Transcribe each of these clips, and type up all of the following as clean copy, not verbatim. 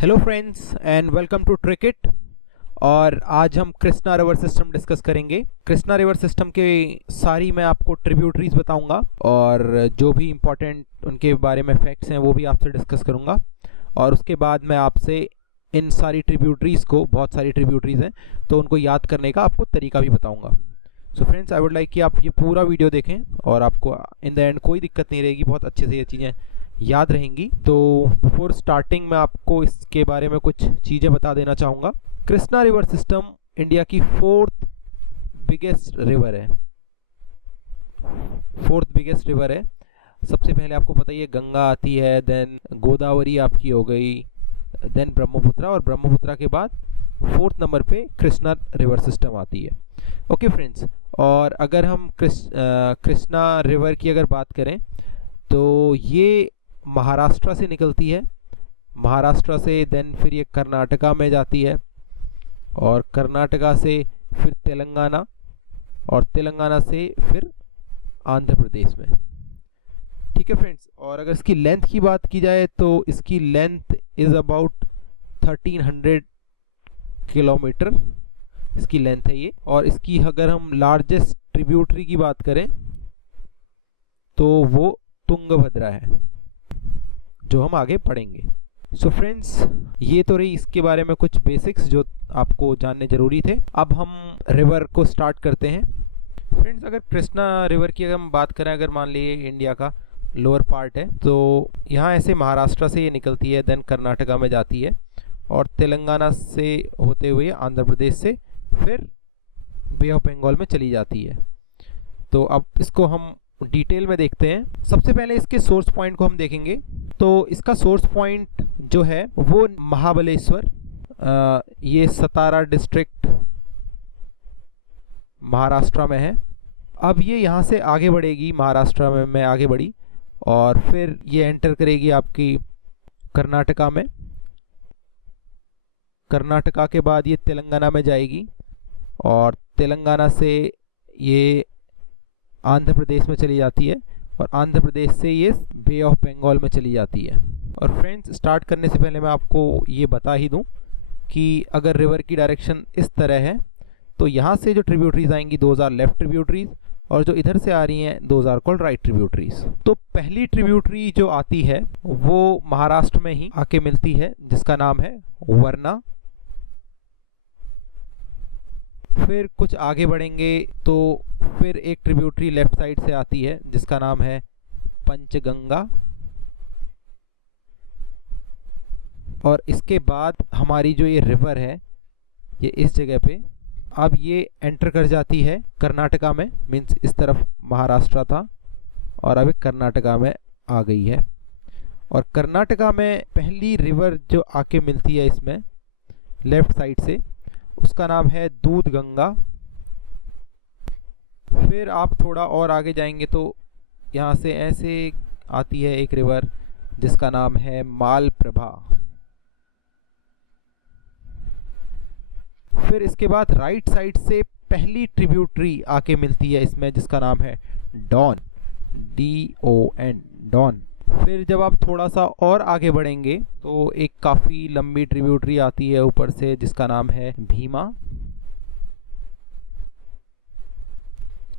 Hello friends and welcome to ट्रिकेट। और आज हम कृष्णा रिवर सिस्टम डिस्कस करेंगे। कृष्णा रिवर सिस्टम के सारी मैं आपको ट्रिब्यूटरीज बताऊंगा और जो भी इम्पोर्टेंट उनके बारे में फैक्ट्स हैं वो भी आपसे डिस्कस करूंगा। और उसके बाद मैं आपसे इन सारी ट्रिब्यूटरीज को, बहुत सारी ट्रिब्यूटरीज हैं तो उनको याद करने का आपको तरीका भी बताऊंगा। So friends, I would like कि आप ये पूरा वीडियो देखें और आपको इन द एंड कोई दिक्कत नहीं रहेगी, बहुत अच्छे से ये चीज़ें याद रहेंगी। तो बिफोर स्टार्टिंग मैं आपको इसके बारे में कुछ चीज़ें बता देना चाहूँगा। कृष्णा रिवर सिस्टम इंडिया की फोर्थ बिगेस्ट रिवर है। फोर्थ बिगेस्ट रिवर है। सबसे पहले आपको पता ही है गंगा आती है, देन गोदावरी आपकी हो गई, देन ब्रह्मपुत्रा, और ब्रह्मपुत्रा के बाद फोर्थ नंबर पे कृष्णा रिवर सिस्टम आती है। ओके फ्रेंड्स, और अगर हम कृष्णा रिवर की अगर बात करें तो ये महाराष्ट्र से निकलती है। महाराष्ट्र से देन फिर ये कर्नाटका में जाती है, और कर्नाटका से फिर तेलंगाना, और तेलंगाना से फिर आंध्र प्रदेश में। ठीक है फ्रेंड्स, और अगर इसकी लेंथ की बात की जाए तो इसकी लेंथ इज़ अबाउट 1300 किलोमीटर इसकी लेंथ है ये। और इसकी अगर हम लार्जेस्ट ट्रिब्यूटरी की बात करें तो वो तुंगभद्रा है, जो हम आगे पढ़ेंगे। सो फ्रेंड्स, ये तो रही इसके बारे में कुछ बेसिक्स जो आपको जानने ज़रूरी थे। अब हम रिवर को स्टार्ट करते हैं। फ्रेंड्स, अगर कृष्णा रिवर की अगर हम बात करें, अगर मान लीजिए इंडिया का लोअर पार्ट है तो यहाँ ऐसे महाराष्ट्र से ये निकलती है, देन कर्नाटका में जाती है, और तेलंगाना से होते हुए आंध्र प्रदेश से फिर बे ऑफ बंगाल में चली जाती है। तो अब इसको हम डिटेल में देखते हैं। सबसे पहले इसके सोर्स पॉइंट को हम देखेंगे। तो इसका सोर्स पॉइंट जो है वो महाबलेश्वर, ये सतारा डिस्ट्रिक्ट महाराष्ट्र में है। अब ये यहाँ से आगे बढ़ेगी, महाराष्ट्र में आगे बढ़ी और फिर ये एंटर करेगी आपकी कर्नाटका में। कर्नाटका के बाद ये तेलंगाना में जाएगी, और तेलंगाना से ये आंध्र प्रदेश में चली जाती है, और आंध्र प्रदेश से ये बे ऑफ बंगाल में चली जाती है। और फ्रेंड्स, स्टार्ट करने से पहले मैं आपको ये बता ही दूं कि अगर रिवर की डायरेक्शन इस तरह है तो यहाँ से जो ट्रिब्यूटरीज आएंगी दोज आर लेफ्ट ट्रिब्यूटरीज, और जो इधर से आ रही हैं those are called right tributaries. तो पहली ट्रिब्यूटरी जो आती है वो महाराष्ट्र में ही आके मिलती है, जिसका नाम है वरना। फिर कुछ आगे बढ़ेंगे तो फिर एक ट्रिब्यूटरी लेफ्ट साइड से आती है जिसका नाम है पंचगंगा, और इसके बाद हमारी जो ये रिवर है ये इस जगह पे अब ये एंटर कर जाती है कर्नाटका में। मीन्स इस तरफ महाराष्ट्र था और अब कर्नाटका में आ गई है। और कर्नाटका में पहली रिवर जो आके मिलती है इसमें लेफ्ट साइड से, उसका नाम है दूध गंगा। फिर आप थोड़ा और आगे जाएंगे तो यहाँ से ऐसे आती है एक रिवर जिसका नाम है मालप्रभा। फिर इसके बाद राइट साइड से पहली ट्रिब्यूटरी आके मिलती है इसमें जिसका नाम है डॉन, DON, डॉन। फिर जब आप थोड़ा सा और आगे बढ़ेंगे तो एक काफ़ी लंबी ट्रिब्यूटरी आती है ऊपर से जिसका नाम है भीमा।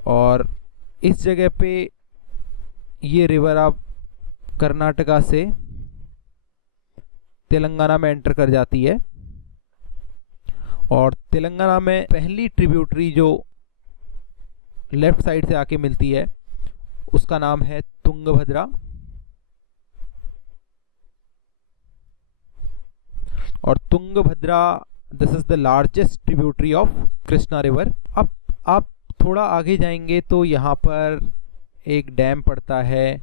और इस जगह पे ये रिवर आप कर्नाटका से तेलंगाना में एंटर कर जाती है, और तेलंगाना में पहली ट्रिब्यूटरी जो लेफ्ट साइड से आके मिलती है उसका नाम है तुंगभद्रा। और Tungabhadra this is the largest tributary of Krishna river. अब आप थोड़ा आगे जाएंगे तो यहाँ पर एक डैम पड़ता है,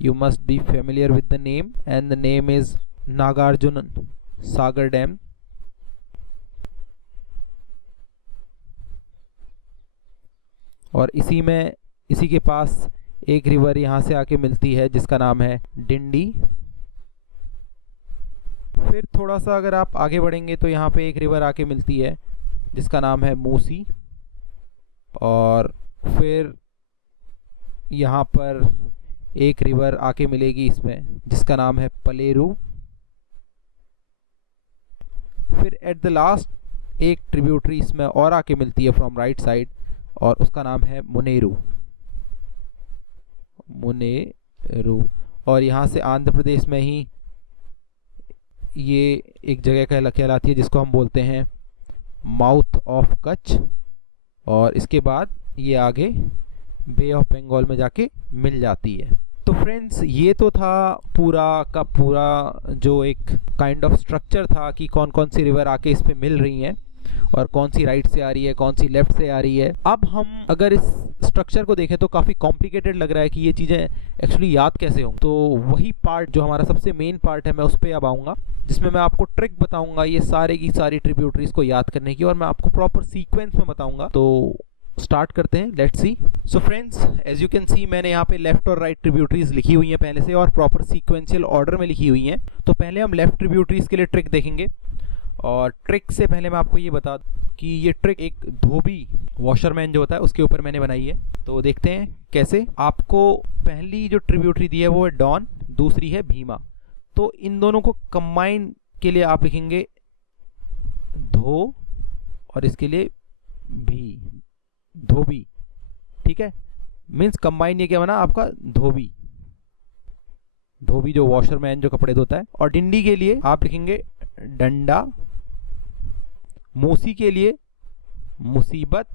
you must be familiar with the name, and the name is Nagarjuna Sagar dam. और इसी के पास एक रिवर यहाँ से आके मिलती है जिसका नाम है डिंडी। फिर थोड़ा सा अगर आप आगे बढ़ेंगे तो यहाँ पे एक रिवर आके मिलती है जिसका नाम है मूसी, और फिर यहाँ पर एक रिवर आके मिलेगी इसमें जिसका नाम है पलेरू। फिर एट द लास्ट एक ट्रिब्यूटरी इसमें और आके मिलती है फ्रॉम राइट साइड, और उसका नाम है मुनेरू। मुनेरू, और यहाँ से आंध्र प्रदेश में ही ये एक जगह कहलाती है जिसको हम बोलते हैं माउथ ऑफ कच्छ, और इसके बाद ये आगे बे ऑफ बंगाल में जाके मिल जाती है। तो फ्रेंड्स, ये तो था पूरा का पूरा जो एक काइंड ऑफ स्ट्रक्चर था कि कौन कौन सी रिवर आके इस पे मिल रही हैं और कौन सी राइट से आ रही है, कौन सी लेफ्ट से आ रही है। अब हम अगर इस स्ट्रक्चर को देखें तो काफ़ी कॉम्प्लिकेटेड लग रहा है कि ये चीज़ें एक्चुअली याद कैसे होंगी। तो वही पार्ट जो हमारा सबसे मेन पार्ट है, मैं उस पर अब आऊँगा, जिसमें मैं आपको ट्रिक बताऊँगा ये सारे की सारी ट्रिब्यूटरीज को याद करने की, और मैं आपको प्रॉपर सीक्वेंस में बताऊँगा। तो स्टार्ट करते हैं, let's see. So friends, as you can see मैंने यहाँ पे लेफ्ट और राइट ट्रिब्यूटरीज लिखी हुई हैं पहले से, और प्रॉपर सीक्वेंशियल ऑर्डर में लिखी हुई हैं। तो पहले हम लेफ्ट ट्रिब्यूटरीज के लिए ट्रिक देखेंगे, और ट्रिक से पहले मैं आपको ये बता दूं कि ये ट्रिक एक धोबी वॉशरमैन जो होता है उसके ऊपर मैंने बनाई है। तो देखते हैं कैसे। आपको पहली जो ट्रिब्यूटरी दी है वो है डॉन, दूसरी है भीमा। तो इन दोनों को कंबाइन के लिए आप लिखेंगे धो, और इसके लिए भी, धोबी। ठीक है, मीन्स कंबाइन ये क्या बना आपका धोबी। धोबी जो वॉशरमैन जो कपड़े धोता है। और डिंडी के लिए आप लिखेंगे डंडा, मूसी के लिए मुसीबत,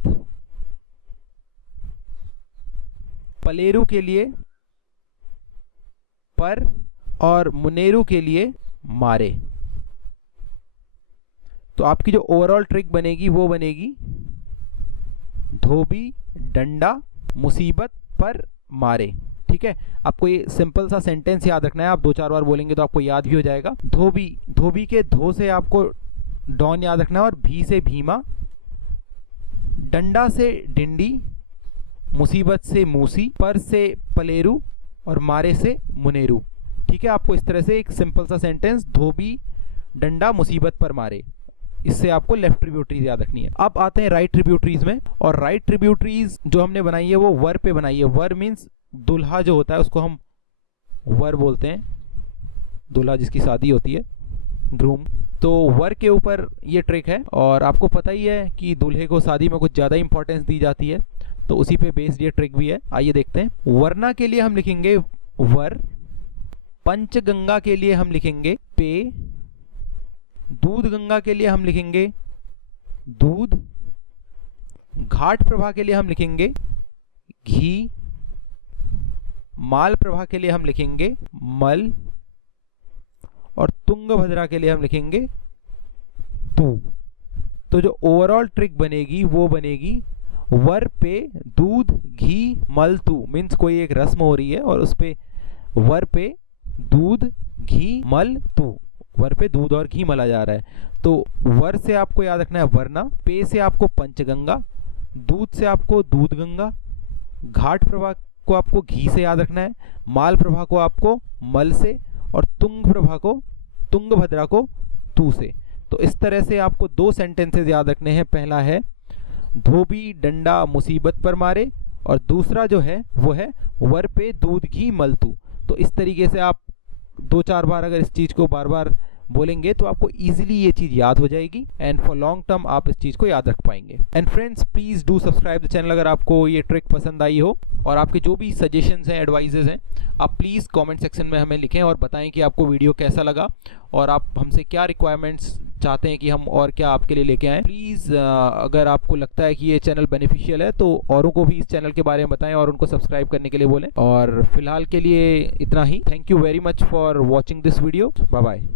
पलेरू के लिए पर, और मुनेरू के लिए मारे। तो आपकी जो ओवरऑल ट्रिक बनेगी वो बनेगी धोबी, डंडा, मुसीबत, पर, मारे। ठीक है, आपको ये सिंपल सा सेंटेंस याद रखना है। आप 2-4 बार बोलेंगे तो आपको याद भी हो जाएगा। धोबी, धोबी के धो से आपको डॉन याद रखना है, और भी से भीमा, डंडा से डिंडी, मुसीबत से मूसी, पर से पलेरू, और मारे से मुनेरू। ठीक है, आपको इस तरह से एक सिंपल सा सेंटेंस धोबी, डंडा, मुसीबत, पर, मारे, इससे आपको लेफ्ट ट्रिब्यूटरीज याद रखनी है। अब आते हैं राइट ट्रिब्यूटरीज में, और राइट ट्रिब्यूटरीज जो हमने बनाई है वो वर पे बनाई है। वर मीन्स दुल्हा जो होता है उसको हम वर बोलते हैं, दुल्हा जिसकी शादी होती है, ग्रूम। तो वर के ऊपर ये ट्रिक है, और आपको पता ही है कि दूल्हे को शादी में कुछ ज़्यादा इंपॉर्टेंस दी जाती है, तो उसी पे बेस्ड ये ट्रिक भी है। आइए देखते हैं। वरना के लिए हम लिखेंगे वर, पंचगंगा के लिए हम लिखेंगे पे, दूध गंगा के लिए हम लिखेंगे दूध, घाट प्रभा के लिए हम लिखेंगे घी, माल प्रभा के लिए हम लिखेंगे मल, और तुंगभद्रा के लिए हम लिखेंगे तू। तो जो ओवरऑल ट्रिक बनेगी वो बनेगी वर पे दूध, घी, मल, तू। मीन्स कोई एक रस्म हो रही है और उस पे वर पे दूध, घी, मल, तू, वर पे दूध और घी मला जा रहा है। तो वर से आपको याद रखना है वरना, पे से आपको पंचगंगा, दूध से आपको दूध गंगा, घाट प्रभा को आपको घी से याद रखना है, माल प्रभा को आपको मल से, और तुंग प्रभा को, तुंगभद्रा को तू से। तो इस तरह से आपको 2 सेंटेंसेस याद रखने हैं। पहला है धोबी डंडा मुसीबत पर मारे, और दूसरा जो है वो है वर पे दूध घी मल तू। तो इस तरीके से आप 2-4 बार अगर इस चीज़ को बार बार बोलेंगे तो आपको इजीली ये चीज़ याद हो जाएगी, एंड फॉर लॉन्ग टर्म आप इस चीज़ को याद रख पाएंगे। And friends, please do subscribe the channel अगर आपको ये ट्रिक पसंद आई हो, और आपके जो भी सजेशंस हैं, एडवाइजेज हैं, आप प्लीज़ कमेंट सेक्शन में हमें लिखें और बताएं कि आपको वीडियो कैसा लगा, और आप हमसे क्या रिक्वायरमेंट्स चाहते हैं कि हम और क्या आपके लिए लेके आएँ। प्लीज़ अगर आपको लगता है कि ये चैनल बेनिफिशियल है तो औरों को भी इस चैनल के बारे में बताएं और उनको सब्सक्राइब करने के लिए बोलें। और फिलहाल के लिए इतना ही। Thank you very much for watching this video. Bye bye.